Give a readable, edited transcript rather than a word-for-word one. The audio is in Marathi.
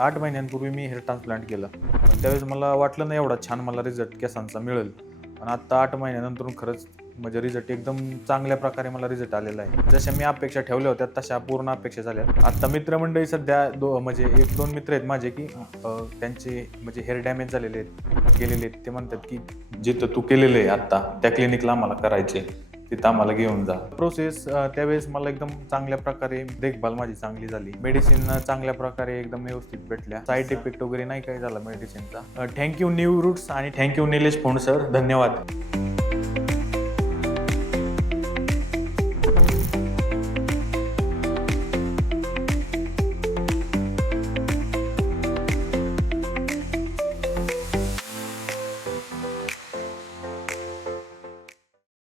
8 महिन्यांपूर्वी मी हेअर ट्रान्सप्लांट केलं. पण त्यावेळेस मला वाटलं नाही एवढा छान मला रिझल्ट केसांचा मिळेल. पण आता 8 महिन्यानंतर खरंच म्हणजे रिझल्ट एकदम चांगल्या प्रकारे मला रिझल्ट आलेला आहे. जशा मी अपेक्षा ठेवल्या होत्या तशा पूर्ण अपेक्षा झाल्या. आता मित्रमंडळी सध्या म्हणजे 1-2 मित्र आहेत माझे, की त्यांचे म्हणजे हेअर डॅमेज झालेले आहेत, गेलेले आहेत. ते म्हणतात, की जिथं तू केलेलं आहे आता त्या क्लिनिकला आम्हाला करायचे, तिथं आम्हाला घेऊन जा. प्रोसेस त्यावेळेस मला एकदम चांगल्या प्रकारे देखभाल माझी चांगली झाली. मेडिसिन चांगल्या प्रकारे एकदम व्यवस्थित भेटल्या. साईड इफेक्ट वगैरे नाही काही झाला मेडिसिनचा. थँक यू न्यू रूट्स आणि थँक यू निलेश फोंड सर. धन्यवाद.